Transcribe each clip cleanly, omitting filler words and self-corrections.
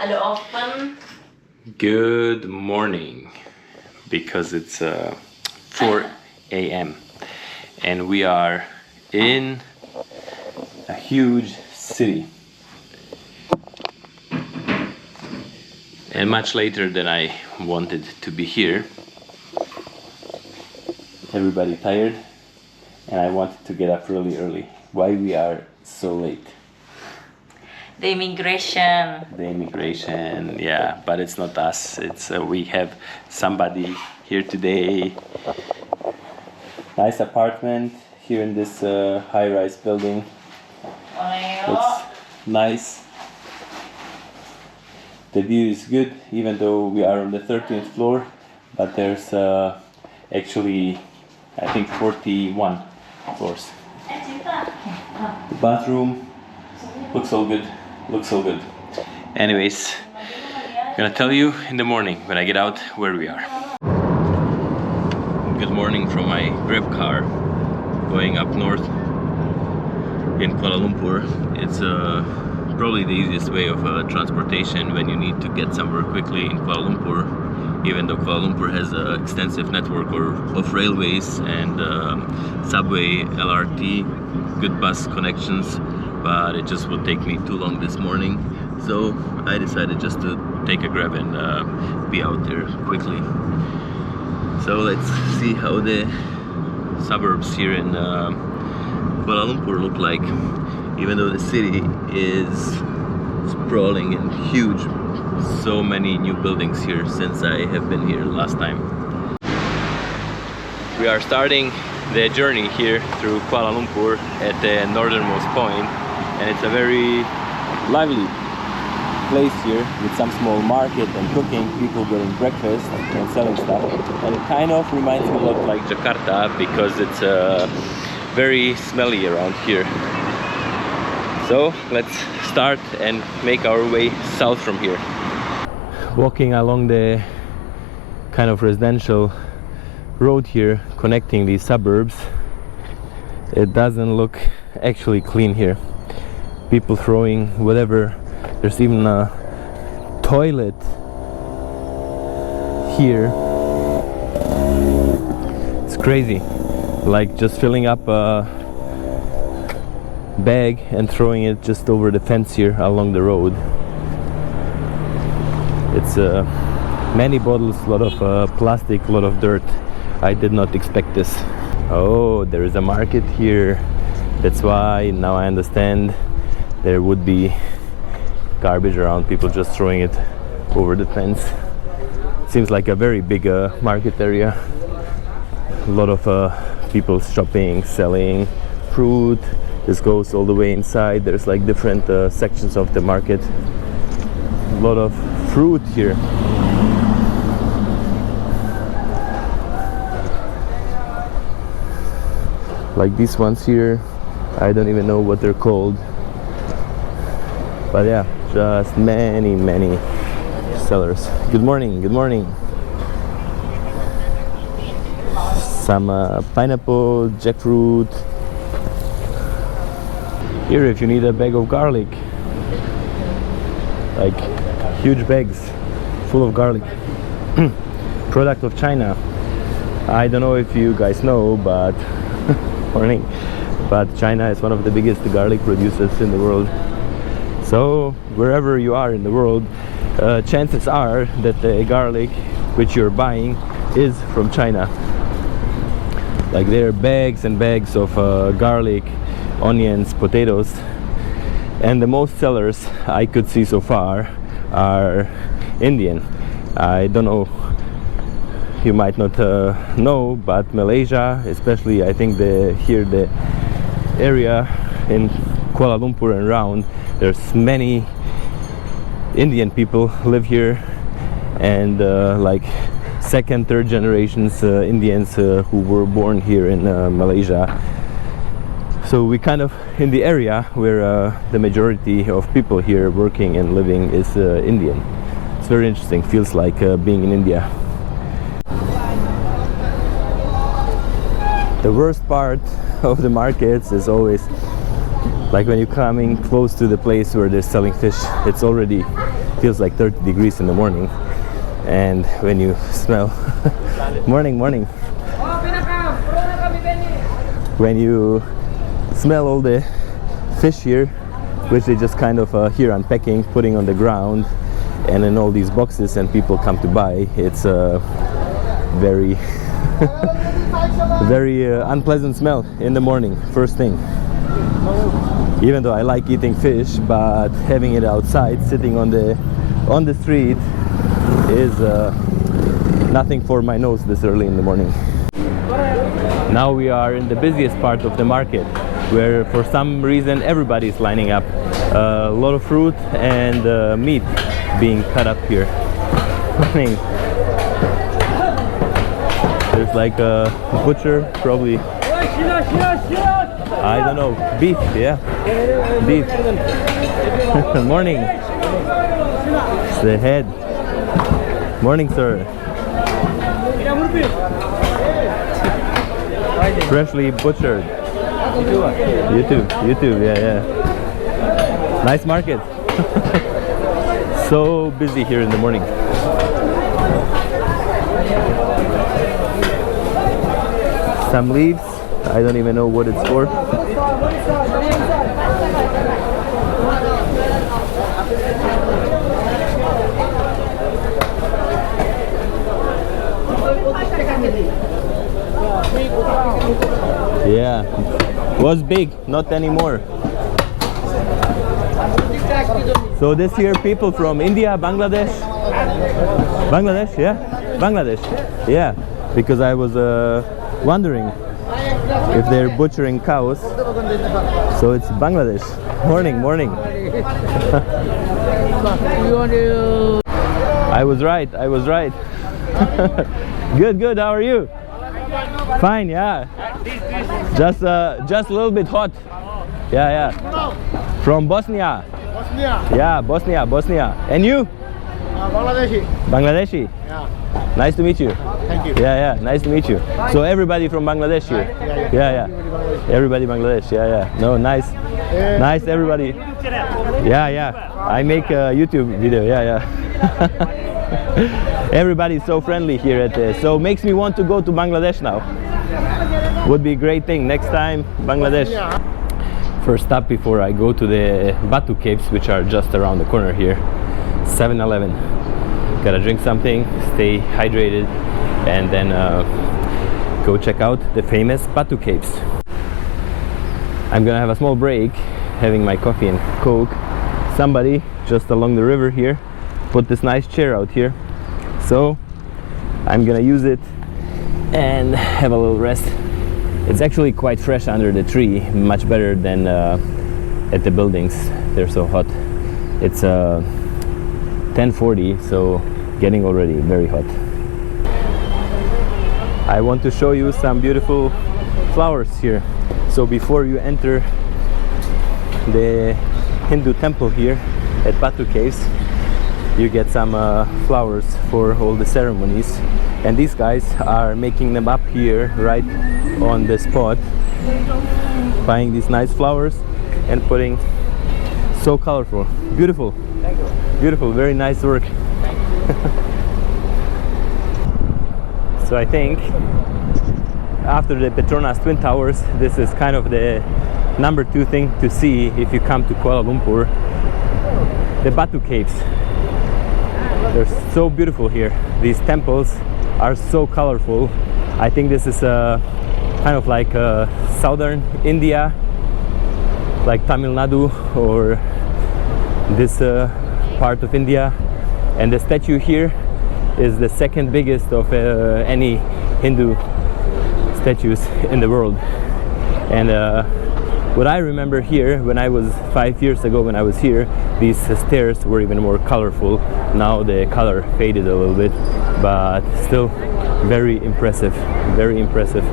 Hello, open. Good morning, because it's 4 a.m. and we are in a huge city, and much later than I wanted to be here. Everybody tired, and I wanted to get up really early. Why we are so late? The immigration. The immigration, yeah, but it's not us. It's we have somebody here today. Nice apartment here in this high-rise building. Looks nice. The view is good, even though we are on the 13th floor, but there's actually, I think, 41 floors. The bathroom looks all good. Looks so good. Anyways, I'm gonna tell you in the morning when I get out where we are. Good morning from my Grab car going up north in Kuala Lumpur. It's probably the easiest way of transportation when you need to get somewhere quickly in Kuala Lumpur, even though Kuala Lumpur has an extensive network of railways and subway, LRT, good bus connections. But it just will take me too long this morning, so I decided just to take a Grab and be out there quickly. So let's see how the suburbs here in Kuala Lumpur look like, even though the city is sprawling and huge. So many new buildings here since I have been here last time. We are starting the journey here through Kuala Lumpur at the northernmost point. And it's a very lively place here with some small market and cooking, people getting breakfast and selling stuff. And it kind of reminds me a lot like Jakarta, because it's very smelly around here. So let's start and make our way south from here. Walking along the kind of residential road here connecting these suburbs, it doesn't look actually clean here. People throwing whatever. There's even a toilet here. It's crazy, like just filling up a bag and throwing it just over the fence here along the road. It's many bottles, a lot of plastic, a lot of dirt. I did not expect this. Oh, there is a market here. That's why now I understand. There would be garbage around, people just throwing it over the fence. Seems like a very big market area. A lot of people shopping, selling fruit. This goes all the way inside. There's like different sections of the market. A lot of fruit here. Like these ones here, I don't even know what they're called. But yeah, just many sellers. Good morning, good morning. Some pineapple, jackfruit. Here, if you need a bag of garlic, like huge bags full of garlic. Product of China. I don't know if you guys know, but morning. But China is one of the biggest garlic producers in the world. So wherever you are in the world, chances are that the garlic which you're buying is from China. Like there are bags and bags of garlic, onions, potatoes, and the most sellers I could see so far are Indian. I don't know, you might not know, but Malaysia, especially I think the area in Kuala Lumpur and around, there's many Indian people live here, and like second, third generations Indians who were born here in Malaysia. So we kind of in the area where the majority of people here working and living is Indian. It's very interesting, feels like being in India. The worst part of the markets is always like when you're coming close to the place where they're selling fish. It's already feels like 30 degrees in the morning. And when you smell morning, when you smell all the fish here, which they just kind of here unpacking, putting on the ground and in all these boxes, and people come to buy, it's a very very unpleasant smell in the morning, first thing. Even though I like eating fish, but having it outside, sitting on the street, is nothing for my nose this early in the morning. Now we are in the busiest part of the market, where for some reason everybody's lining up. A lot of fruit and meat being cut up here. There's like a butcher, probably, I don't know, beef, yeah, beef. Morning. It's the head. Morning, sir. Freshly butchered. You too, yeah. Nice market. So busy here in the morning. Some leaves, I don't even know what it's for. Yeah, was big, not anymore. So this year people from India, Bangladesh, yeah, because I was wondering if they're butchering cows. So it's Bangladesh. Morning. I was right. Good, how are you? Fine, yeah. Just a little bit hot. Yeah. From Bosnia. Yeah, Bosnia. And you? Bangladeshi? Yeah. Nice to meet you. Thank you. Yeah, nice to meet you. So everybody from Bangladesh here? Yeah. Everybody Bangladesh, yeah. No, nice. Nice, everybody. Yeah. I make a YouTube video, yeah. Everybody's so friendly here at this. So makes me want to go to Bangladesh now. Would be a great thing. Next time, Bangladesh. First stop before I go to the Batu Caves, which are just around the corner here. 7-Eleven. Gotta drink something, stay hydrated, and then go check out the famous Batu Caves. I'm gonna have a small break, having my coffee and Coke. Somebody just along the river here put this nice chair out here, so I'm gonna use it and have a little rest. It's actually quite fresh under the tree, much better than at the buildings. They're so hot. It's 10:40, so getting already very hot. I want to show you some beautiful flowers here. So before you enter the Hindu temple here at Batu Caves, you get some flowers for all the ceremonies, and these guys are making them up here right on the spot, buying these nice flowers and putting. So colorful, beautiful. Thank you. Beautiful, very nice work. So I think after the Petronas Twin Towers, this is kind of the number 2 thing to see if you come to Kuala Lumpur. The Batu Caves. They're so beautiful here. These temples are so colorful. I think this is kind of like southern India, like Tamil Nadu or this part of India. And the statue here is the second biggest of any Hindu statues in the world. And what I remember here, when I was 5 years ago when I was here, these stairs were even more colorful. Now the color faded a little bit, but still very impressive, very impressive.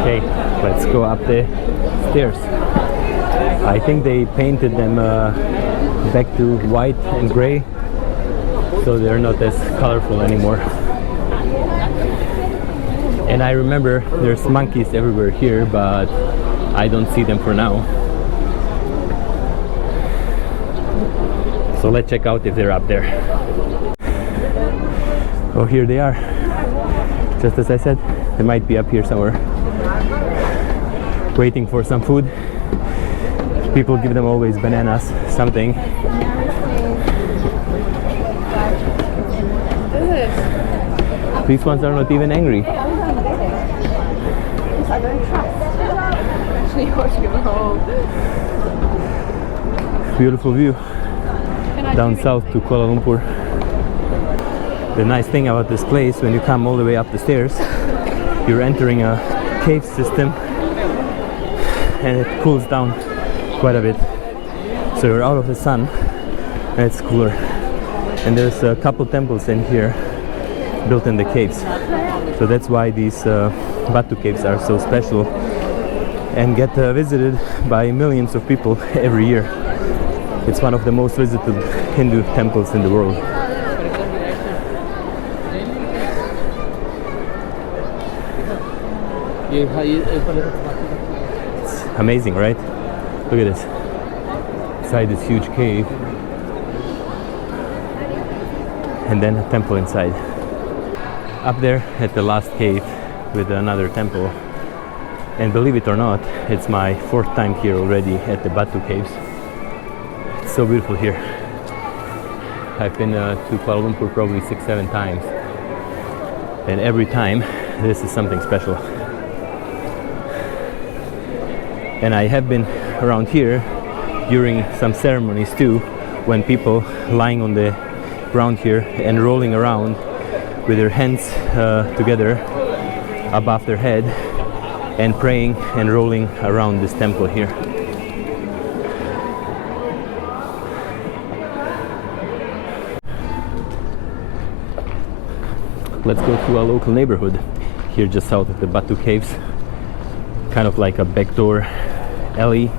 Okay, let's go up the stairs. I think they painted them back to white and gray, so they're not as colorful anymore. And I remember there's monkeys everywhere here, but I don't see them for now. So let's check out if they're up there. Oh, here they are. Just as I said, they might be up here somewhere, waiting for some food. People give them always bananas, something. These ones are not even angry. I don't trust. Actually, I want to go home. Beautiful view down south to Kuala Lumpur. The nice thing about this place, when you come all the way up the stairs, you're entering a cave system and it cools down quite a bit. So you're out of the sun and it's cooler. And there's a couple temples in here built in the caves. So that's why these Batu caves are so special and get visited by millions of people every year. It's one of the most visited Hindu temples in the world. It's amazing, right? Look at this. Inside this huge cave, and then a temple inside. Up there at the last cave with another temple. And believe it or not, it's my 4th time here already at the Batu caves. It's so beautiful here. I've been to Kuala Lumpur probably 6-7 times, and every time this is something special. And I have been around here during some ceremonies too, when people lying on the ground here and rolling around with their hands together above their head and praying and rolling around this temple here. Let's go to a local neighborhood here just south of the Batu caves, kind of like a backdoor alley.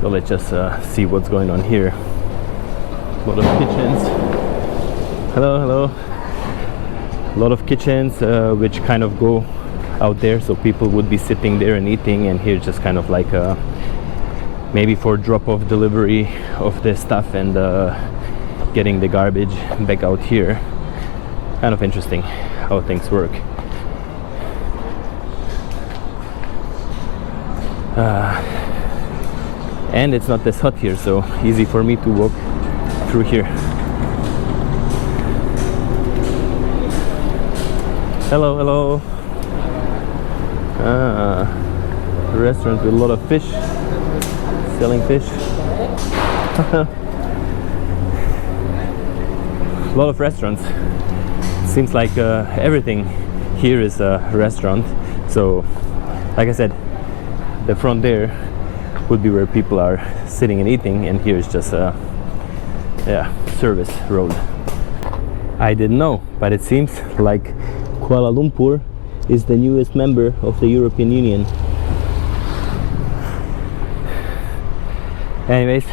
So let's just see what's going on here. A lot of kitchens. Hello, hello. A lot of kitchens which kind of go out there, so people would be sitting there and eating, and here just kind of like maybe for drop-off delivery of the stuff and getting the garbage back out here. Kind of interesting how things work. And it's not this hot here, so easy for me to walk through here. Hello, hello. A restaurant with a lot of fish, selling fish. A lot of restaurants. Seems like everything here is a restaurant. So, like I said, the front there would be where people are sitting and eating, and here is just a service road. I didn't know, but it seems like Kuala Lumpur is the newest member of the European Union. Anyways,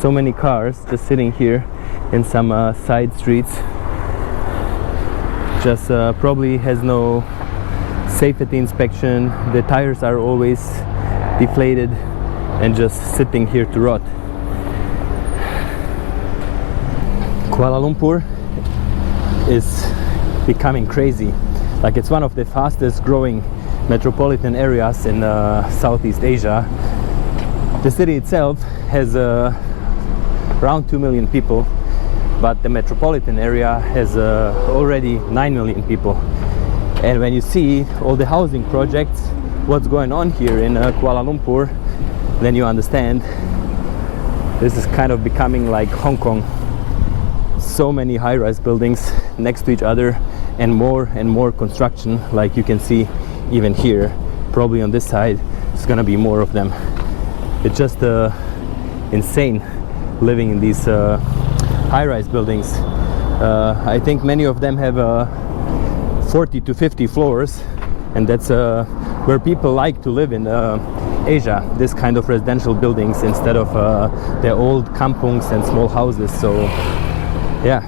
so many cars just sitting here in some side streets. Just probably has no safety inspection. The tires are always deflated and just sitting here to rot. Kuala Lumpur is becoming crazy. Like, it's one of the fastest growing metropolitan areas in Southeast Asia. The city itself has around 2 million people, but the metropolitan area has already 9 million people. And when you see all the housing projects, what's going on here in Kuala Lumpur, then you understand this is kind of becoming like Hong Kong. So many high-rise buildings next to each other, and more construction, like you can see even here. Probably on this side there's gonna be more of them. It's just insane living in these high-rise buildings. I think many of them have 40 to 50 floors, and that's where people like to live in Asia, this kind of residential buildings instead of the old kampungs and small houses. So yeah,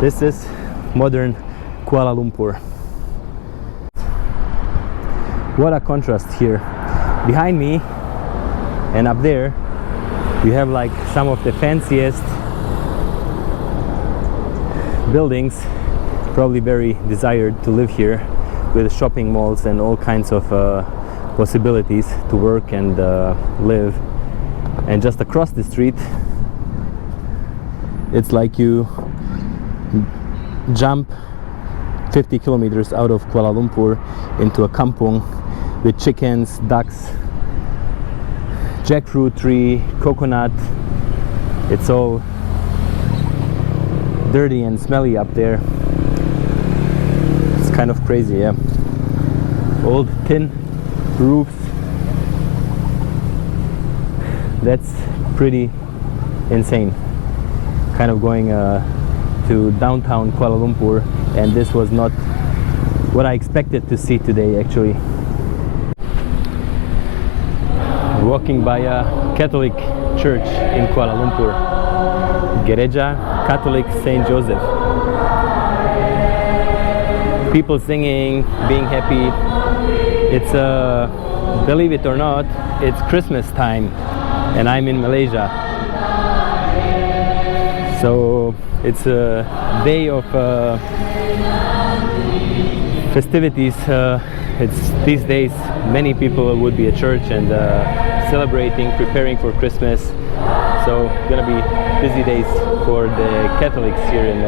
this is modern Kuala Lumpur. What a contrast here. Behind me and up there you have like some of the fanciest buildings, probably very desired to live here, with shopping malls and all kinds of possibilities to work and live. And just across the street it's like you jump 50 kilometers out of Kuala Lumpur into a kampung with chickens, ducks, jackfruit tree, coconut. It's all dirty and smelly up there. It's kind of crazy, yeah. Old tin roofs. That's pretty insane. Kind of going to downtown Kuala Lumpur, and this was not what I expected to see today actually. Walking by a Catholic church in Kuala Lumpur, Gereja Catholic Saint Joseph. People singing, being happy. It's believe it or not, it's Christmas time and I'm in Malaysia. So it's a day of festivities. It's these days many people would be at church and celebrating, preparing for Christmas. So gonna be busy days for the Catholics here in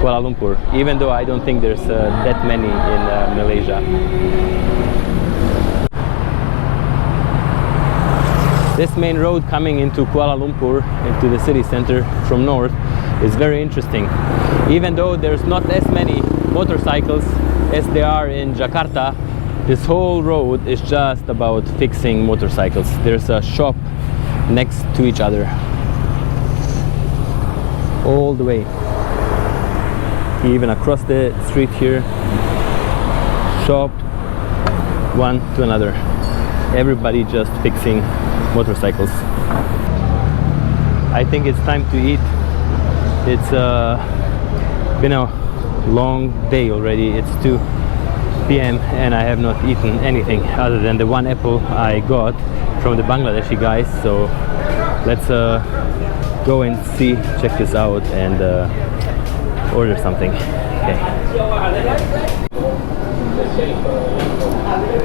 Kuala Lumpur, even though I don't think there's that many in Malaysia. This main road coming into Kuala Lumpur, into the city center from north, is very interesting. Even though there's not as many motorcycles as there are in Jakarta, this whole road is just about fixing motorcycles. There's a shop next to each other all the way. Even across the street here, shop one to another. Everybody just fixing motorcycles. I think it's time to eat. It's been a long day already. It's 2 p.m. and I have not eaten anything other than the one apple I got from the Bangladeshi guys. So let's go and see, check this out, and order something. Okay.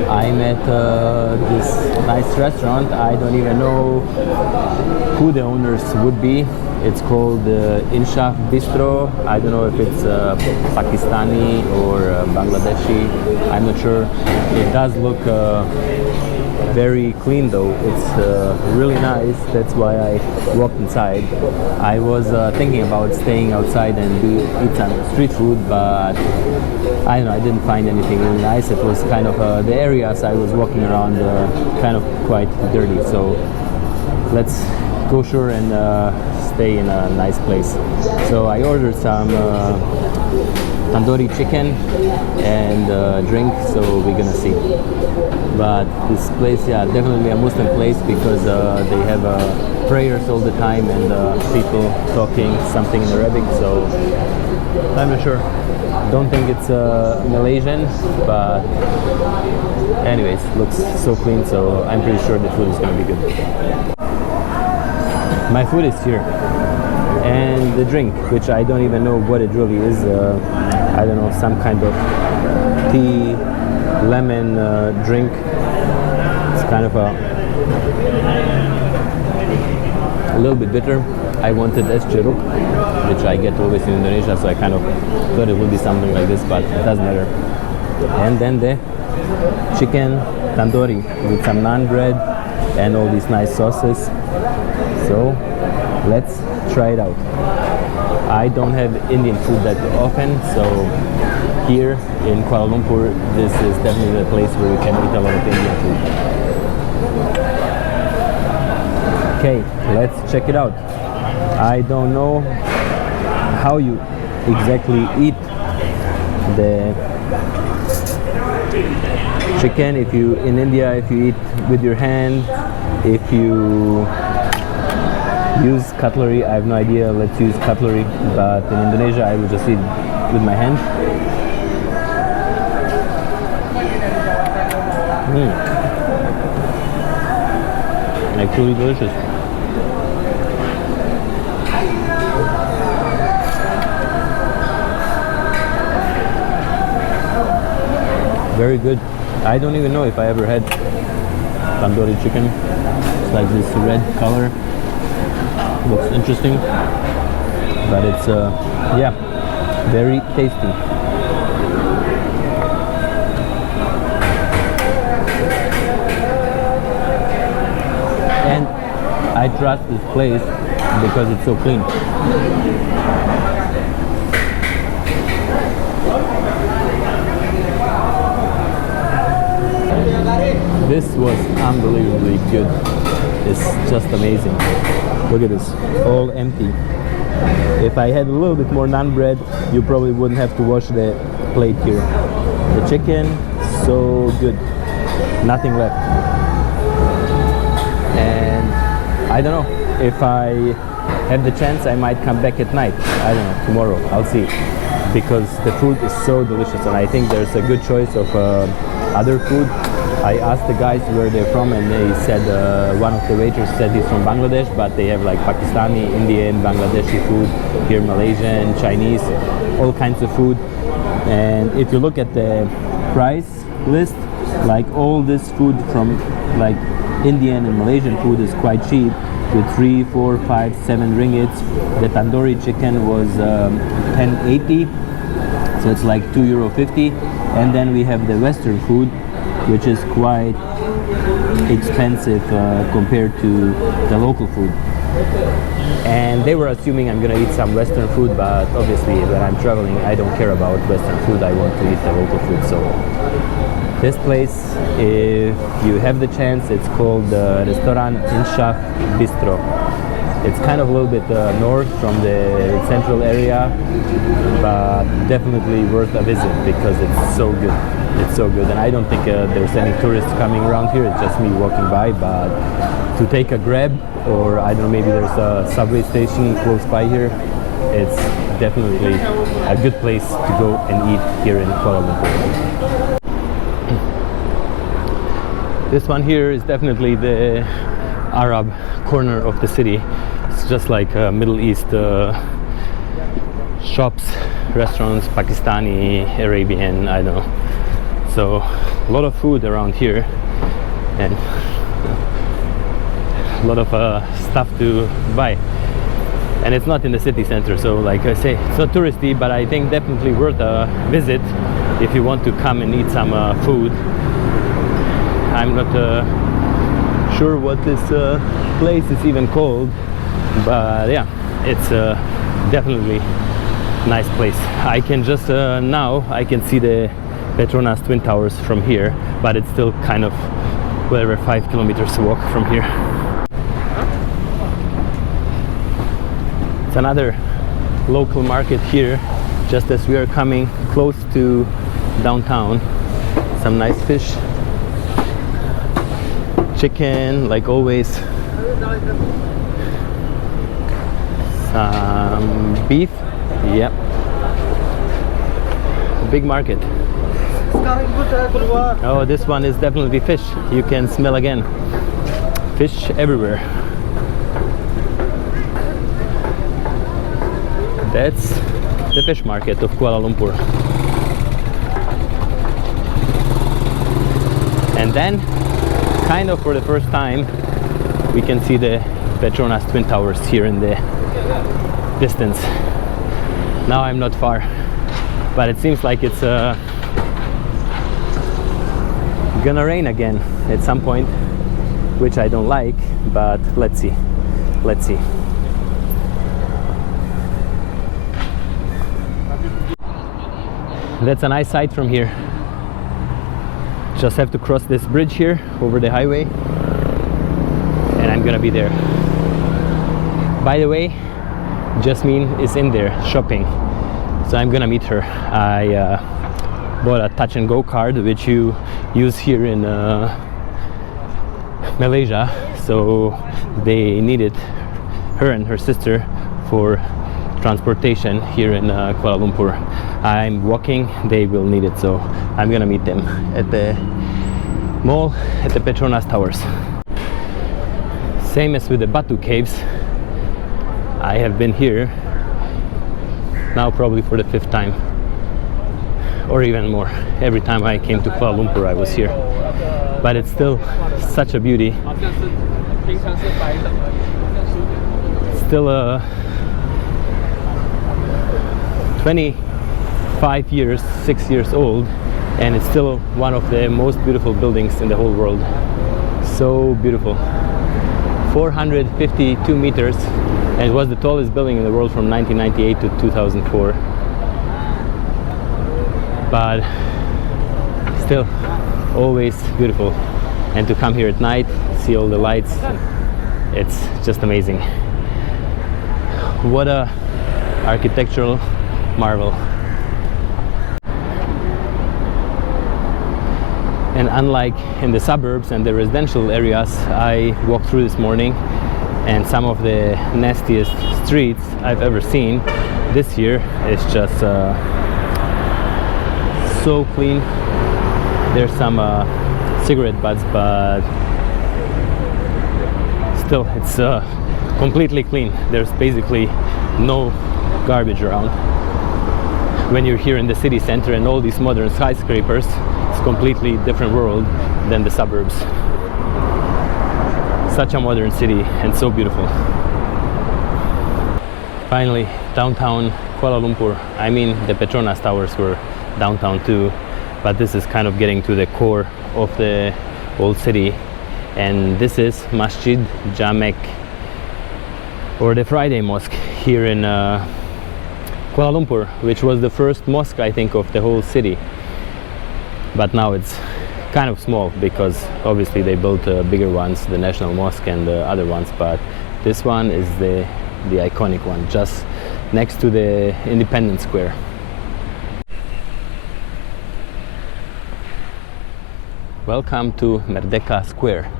I'm at this nice restaurant. I don't even know who the owners would be. It's called Inshaf Bistro. I don't know if it's Pakistani or Bangladeshi. I'm not sure. It does look very clean though. It's really nice. That's why I walked inside. I was thinking about staying outside and eat some street food, but I don't know, I didn't find anything really nice. It was kind of the areas I was walking around kind of quite dirty. So let's go sure and stay in a nice place. So I ordered some tandoori chicken and drink, so we're gonna see. But this place, yeah, definitely a Muslim place, because they have prayers all the time and people talking something in Arabic, so I'm not sure. Don't think it's Malaysian, but anyways, looks so clean, so I'm pretty sure the food is gonna be good. My food is here, and the drink, which I don't even know what it really is. I don't know, some kind of tea, lemon drink. It's kind of a little bit bitter. I wanted es jeruk, which I get always in Indonesia, so I kind of thought it would be something like this, but it doesn't matter. And then the chicken tandoori with some naan bread and all these nice sauces. So let's try it out. I don't have Indian food that often, so here in Kuala Lumpur, this is definitely the place where you can eat a lot of Indian food. Okay, let's check it out. I don't know how you exactly eat the chicken. If you in India, if you eat with your hand, if you use cutlery, I have no idea. Let's use cutlery, but in Indonesia I will just eat with my hand. Actually delicious. Very good. I don't even know if I ever had tandoori chicken. It's like this red color. Looks interesting, but it's yeah, very tasty. And I trust this place because it's so clean. This was unbelievably good. It's just amazing. Look at this, all empty. If I had a little bit more naan bread, you probably wouldn't have to wash the plate here. The chicken, so good. Nothing left. And I don't know, if I have the chance, I might come back at night. I don't know, tomorrow, I'll see. Because the food is so delicious, and I think there's a good choice of other food. I asked the guys where they're from, and they said, one of the waiters said he's from Bangladesh, but they have like Pakistani, Indian, Bangladeshi food, here Malaysian, Chinese, all kinds of food. And if you look at the price list, like all this food from like Indian and Malaysian food is quite cheap, with 3, 4, 5, 7 ringgits. The tandoori chicken was 10.80, so it's like €2.50. And then we have the Western food, which is quite expensive compared to the local food. And they were assuming I'm gonna eat some Western food, but obviously when I'm traveling, I don't care about Western food. I want to eat the local food. So this place, if you have the chance, it's called Restaurant Inshaf Bistro. It's kind of a little bit north from the central area, but definitely worth a visit because it's so good. It's so good, and I don't think there's any tourists coming around here. It's just me walking by, but to take a Grab, or I don't know, maybe there's a subway station close by here, it's definitely a good place to go and eat here in Kuala Lumpur. This one here is definitely the Arab corner of the city. It's just like Middle East shops, restaurants, Pakistani, Arabian, I don't know. So a lot of food around here, and a lot of stuff to buy. And it's not in the city center, so like I say, it's not touristy, but I think definitely worth a visit if you want to come and eat some food. I'm not sure what this place is even called, but yeah, it's definitely a nice place. I can just now I can see the Petronas Twin Towers from here, but it's still kind of whatever 5 kilometers to walk from here. It's another local market here, just as we are coming close to downtown. Some nice fish, chicken, like always, some beef, yep. A big market. Oh, this one is definitely fish. You can smell again. Fish everywhere. That's the fish market of Kuala Lumpur. And then, kind of for the first time, we can see the Petronas Twin Towers here in the distance. Now I'm not far, but it seems like it's gonna rain again at some point, which I don't like, but let's see. Let's see. That's a nice sight from here. Just have to cross this bridge here over the highway, and I'm gonna be there. By the way, Jasmine is in there shopping, so I'm gonna meet her. I bought a touch and go card, which you use here in Malaysia, so they needed her and her sister for transportation here in Kuala Lumpur. I'm walking, they will need it, so I'm gonna meet them at the mall at the Petronas Towers. Same as with the Batu Caves, I have been here now probably for the 5th time or even more. Every time I came to Kuala Lumpur I was here, but it's still such a beauty. Still 25 years, 6 years old, and it's still one of the most beautiful buildings in the whole world. So beautiful. 452 meters, and it was the tallest building in the world from 1998 to 2004. But still always beautiful, and to come here at night, see all the lights, it's just amazing. What a architectural marvel. And unlike in the suburbs and the residential areas I walked through this morning, and some of the nastiest streets I've ever seen, this here is just so clean. There's some cigarette butts, but still it's completely clean. There's basically no garbage around. When you're here in the city center and all these modern skyscrapers, it's a completely different world than the suburbs. Such a modern city and so beautiful. Finally, downtown Kuala Lumpur. I mean, the Petronas Towers were downtown too, but this is kind of getting to the core of the old city. And this is Masjid Jamek, or the Friday Mosque here in Kuala Lumpur, which was the first mosque I think of the whole city. But now it's kind of small because obviously they built bigger ones, the National Mosque and the other ones, but this one is the iconic one, just next to the Independence Square. Welcome to Merdeka Square,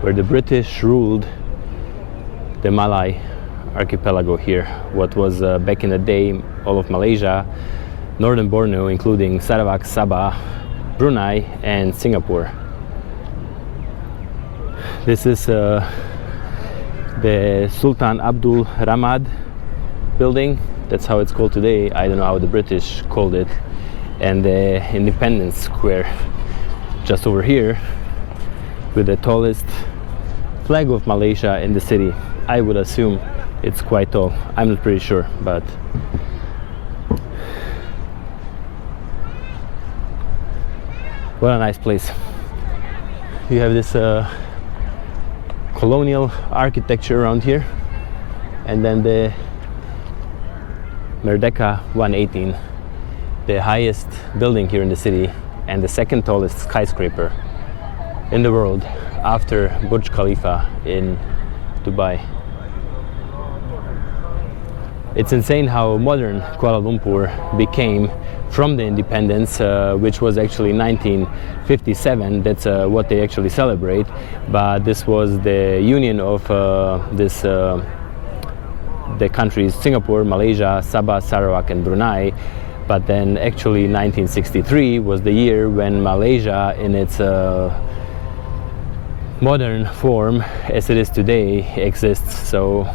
where the British ruled the Malay archipelago here, what was back in the day all of Malaysia, northern Borneo, including Sarawak, Sabah, Brunei and Singapore. This is the Sultan Abdul Rahman building, that's how it's called today. I don't know how the British called it. And the Independence Square just over here with the tallest flag of Malaysia in the city. I would assume it's quite tall. I'm not pretty sure, but what a nice place. You have this colonial architecture around here, and then the Merdeka 118, the highest building here in the city and the second tallest skyscraper in the world after Burj Khalifa in Dubai. It's insane how modern Kuala Lumpur became from the independence, which was actually 1957. That's what they actually celebrate. But this was the union of the countries Singapore, Malaysia, Sabah, Sarawak and Brunei. But then actually 1963 was the year when Malaysia in its modern form as it is today exists. So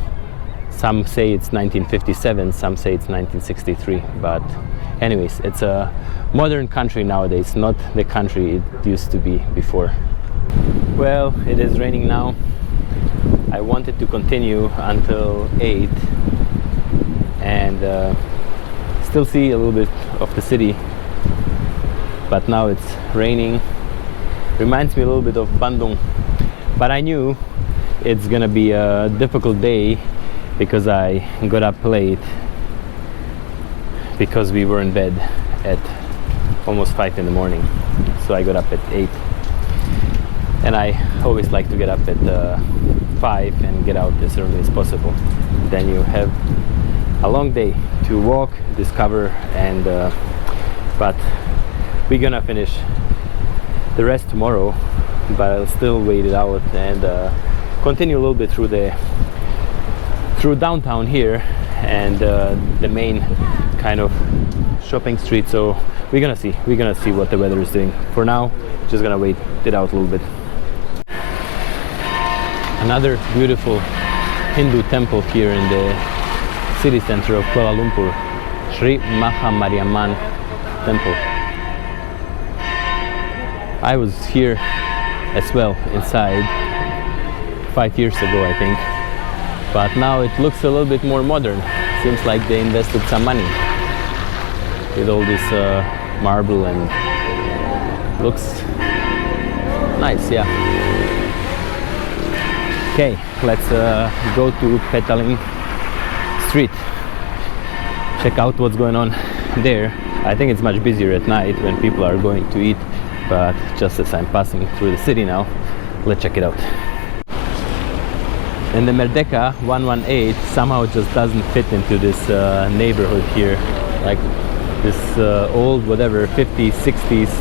some say it's 1957, some say it's 1963, but anyways, it's a modern country nowadays, not the country it used to be before. Well, it is raining now. I wanted to continue until 8 and still see a little bit of the city, but now it's raining. Reminds me a little bit of Bandung, but I knew it's gonna be a difficult day because I got up late because we were in bed at almost 5 in the morning. So I got up at 8, and I always like to get up at 5 and get out as early as possible. Then you have a long day to walk, discover, and but we're gonna finish the rest tomorrow, but I'll still wait it out and continue a little bit through downtown here and the main kind of shopping street. So we're gonna see what the weather is doing. For now, just gonna wait it out a little bit. Another beautiful Hindu temple here in the city center of Kuala Lumpur, Sri Mahamariamman Temple. I was here as well inside 5 years ago, I think, but now it looks a little bit more modern. Seems like they invested some money with all this marble, and looks nice, yeah. Okay, let's go to Petaling Street, check out what's going on there. I think it's much busier at night when people are going to eat, but just as I'm passing through the city now, let's check it out. And the Merdeka 118 somehow just doesn't fit into this neighborhood here, like this old whatever 50s 60s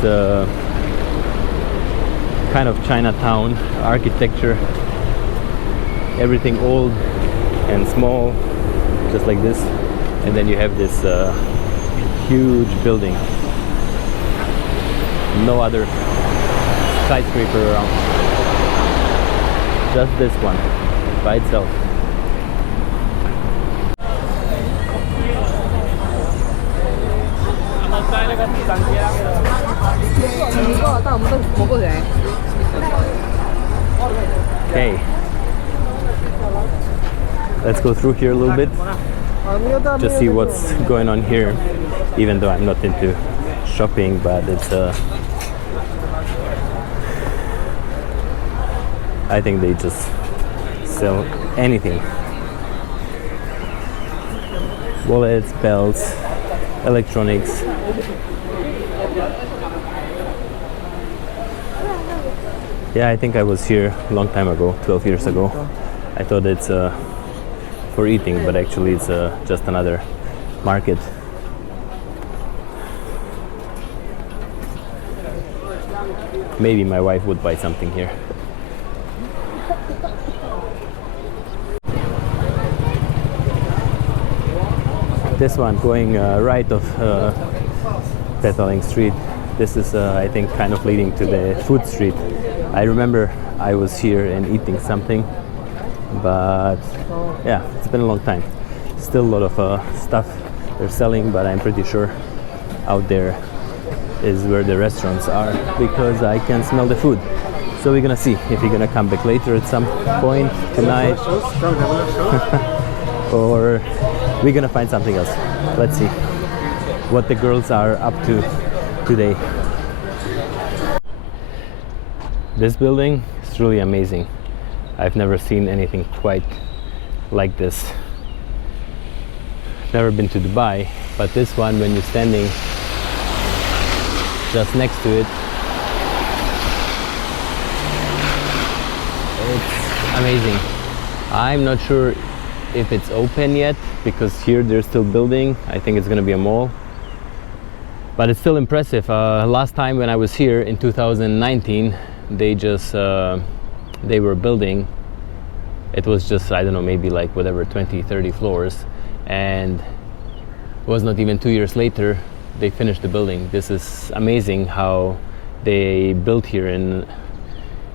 kind of Chinatown architecture. Everything old and small, just like this, and then you have this huge building. No other skyscraper around, just this one by itself. Okay, let's go through here a little bit, just see what's going on here, even though I'm not into shopping, but it's I think they just sell anything. Wallets, belts, electronics. Yeah, I think I was here a long time ago, 12 years ago. I thought it's for eating, but actually it's just another market. Maybe my wife would buy something here. This one going right of Petaling Street. This is I think kind of leading to the food street. I remember I was here and eating something, but yeah, it's been a long time. Still a lot of stuff they're selling, but I'm pretty sure out there is where the restaurants are, because I can smell the food. So we're gonna see if we're gonna come back later at some point tonight or we're gonna find something else. Let's see what the girls are up to today. This building is really amazing. I've never seen anything quite like this. Never been to Dubai, but this one, when you're standing just next to it, it's amazing. I'm not sure if it's open yet, because here they're still building. I think it's gonna be a mall, but it's still impressive. Last time when I was here in 2019, they just they were building. It was just, I don't know, maybe like whatever 20-30 floors, and it was not even 2 years later they finished the building. This is amazing how they built here in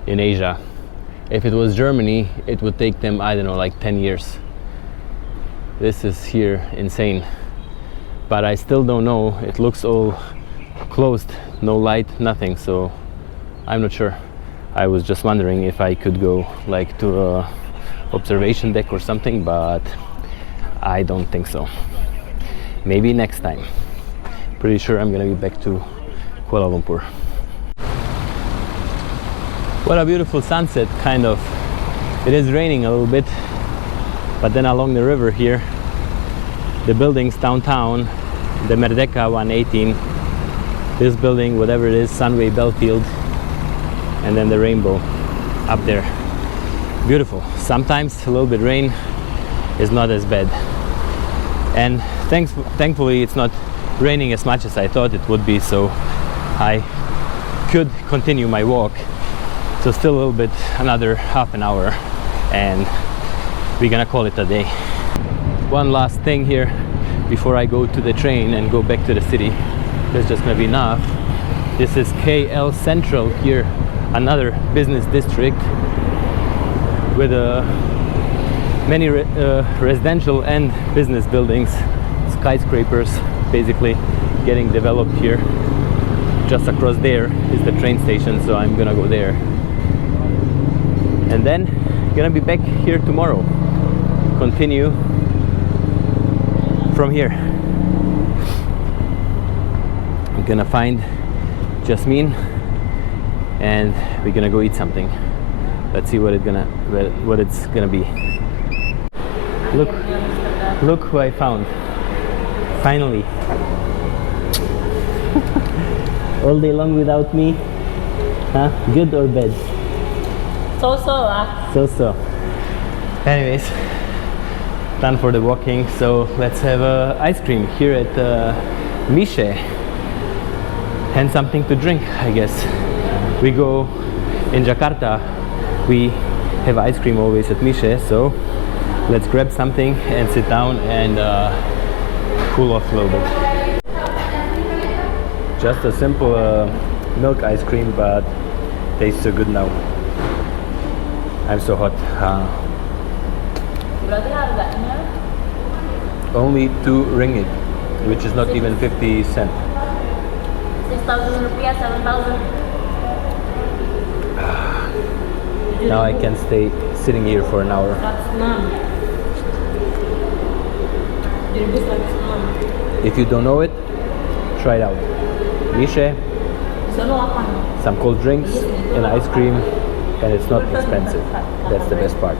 Asia. If it was Germany, it would take them, I don't know, like 10 years. This is here insane, but I still don't know. It looks all closed, no light, nothing, so I'm not sure. I was just wondering if I could go like to a observation deck or something, but I don't think so. Maybe next time. Pretty sure I'm gonna be back to Kuala Lumpur. What a beautiful sunset, kind of. It is raining a little bit, but then along the river here, the buildings downtown, the Merdeka 118, this building, whatever it is, Sunway Belfield, and then the rainbow up there. Beautiful. Sometimes a little bit rain is not as bad, and thankfully it's not raining as much as I thought it would be, so I could continue my walk. So still a little bit, another half an hour, and we're gonna call it a day. One last thing here before I go to the train and go back to the city. That's just gonna be enough. This is KL Central here, another business district with many residential and business buildings, skyscrapers basically getting developed here. Just across there is the train station, so I'm gonna go there. And then gonna be back here tomorrow. Continue from here. I'm gonna find Jasmine and we're gonna go eat something. Let's see what it's gonna be. Look who I found. Finally. All day long without me. Huh? Good or bad? So lah. So. Anyways, done for the walking. So let's have ice cream here at Mishe. And something to drink, I guess. We go in Jakarta. We have ice cream always at Mishe, so let's grab something and sit down and cool off a little bit. Just a simple milk ice cream, but tastes so good now. I'm so hot. Berarti harganya Only 2 ringgit, which is not even 50 cents. 6,000 rupiah, 7,000. Now I can stay sitting here for an hour. 106. 1,106. If you don't know it, try it out. Mishe, some cold drinks and ice cream, and it's not expensive. That's the best part.